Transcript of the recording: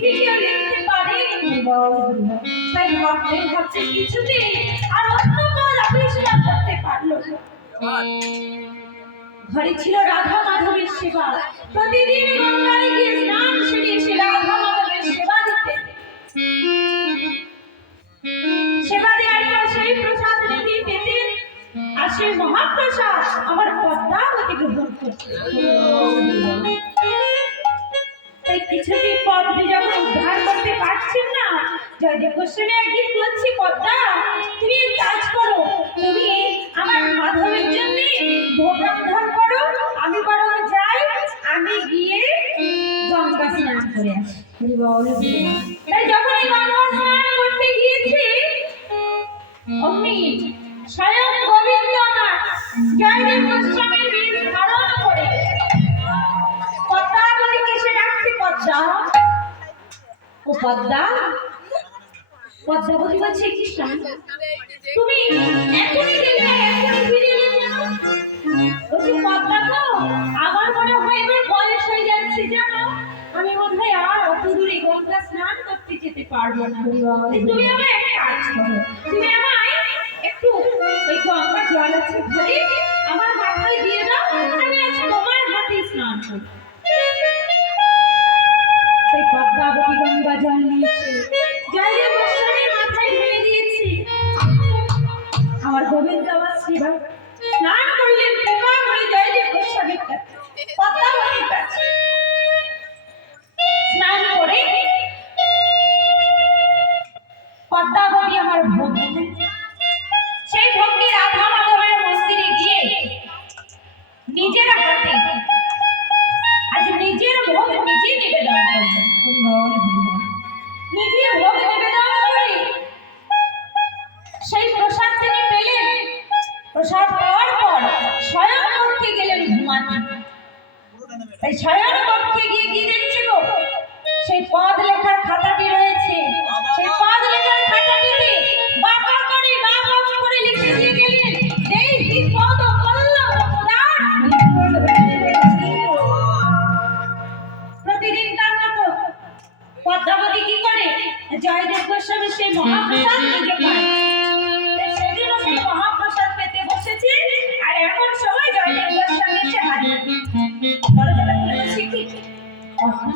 কি কেউ লিখতে পারে? তাই ভাবতে ভাবতে কিছুতেই আর অন্য কাজ আবিষ্কার করতে পারলো না। ঘরে ছিল রাধা মাধবের সেবা। প্রতিদিন গঙ্গায় গিয়ে স্নান সেরে এসে রাধা মাধবের সেবা দিতে, সেবা দেওয়ার পর সেই প্রসাদ নিতে পেতেন। আর সেই মহাপ্রসাদ আমার পদ্মাবতী গ্রহণ করতেন। তাই কিছুতেই পদ্মে যখন উদ্ধার করতে পারছেন না, জয়দেব গোস্বামী একদিন বলছি, পদ্মা তুমি এক কাজ করো, তুমি আমার মাধবের জন্য ভোগ রান্ধন করো, আমি বরং যাই, আমি গিয়ে গঙ্গা স্নান করে আসি। তাই যখন এই গঙ্গা স্নান করতে গিয়েছি, অমনি স্বয়ং গোবিন্দনাথ জয়দেব গোস্বামীর বেশ ধারণ করে পদ্মাবতীকে সে ডাকছে, পদ্মা, ও পদ্মা। পদ্মাবতী বলছে, কৃষ্ণ তুমি এখনই গেলে, এখনই ফিরে এলে কেন? বলছি, পদ্মা গো, আমার মনে হয় এবার বয়স হয়ে যাচ্ছে, জানো আমি মনে হয় আর অত দূরে গঙ্গা স্নান করতে যেতে পারবো না। তুমি আমায় একটা কাজ করো, তুমি আমায় একটু ওই গঙ্গা জল আছে ঘরে আমার মাথায় দিয়ে দাও, আমি আজ তোমার হাতে স্নান করব। সেই পদ্মাবতী গঙ্গা জল নিয়ে জয়দেব গোস্বামীর মাথায় ঢেলে দিয়েছি। আমার গোবিন্দ আমার সেবা স্নান করলেন কৃপা করে জয়দেব গোস্বামীর কাছে, পদ্মাবতীর কাছে। স্নান করে পদ্মাবতী আমার ভোগ দিলেন। সেই ভোগটি রাধা মাধবের মন্দিরে গিয়ে নিজের হাতে আজ নিজের ভোগ নিজে নিবেদন করলেন। নিজের ভোগ নিবেদন করে সেই প্রসাদ তিনি পেলেন। প্রসাদ পাওয়ার পর শয়ন কক্ষে গেলেন ঘুমাতে। তাই শয়ন কক্ষে গিয়ে কি দেখছে গো, সেই পদ লেখার খাতাটি রয়েছে, সেই পদ লেখার খাতাটিতে বাঁকা করে লিখে দিয়ে গেলেন, দেহি পদ পল্লব পদার। প্রতিদিনকার মতো পদ্মাবতী কি করে, জয়দেব গোস্বামী সেই মহাপ্রসাদ নিজে পায়। সেদিনও সেই মহাপ্রসাদ পেতে বসেছে, আর এমন সময় জয়দেব গোস্বামী এসে হাজির।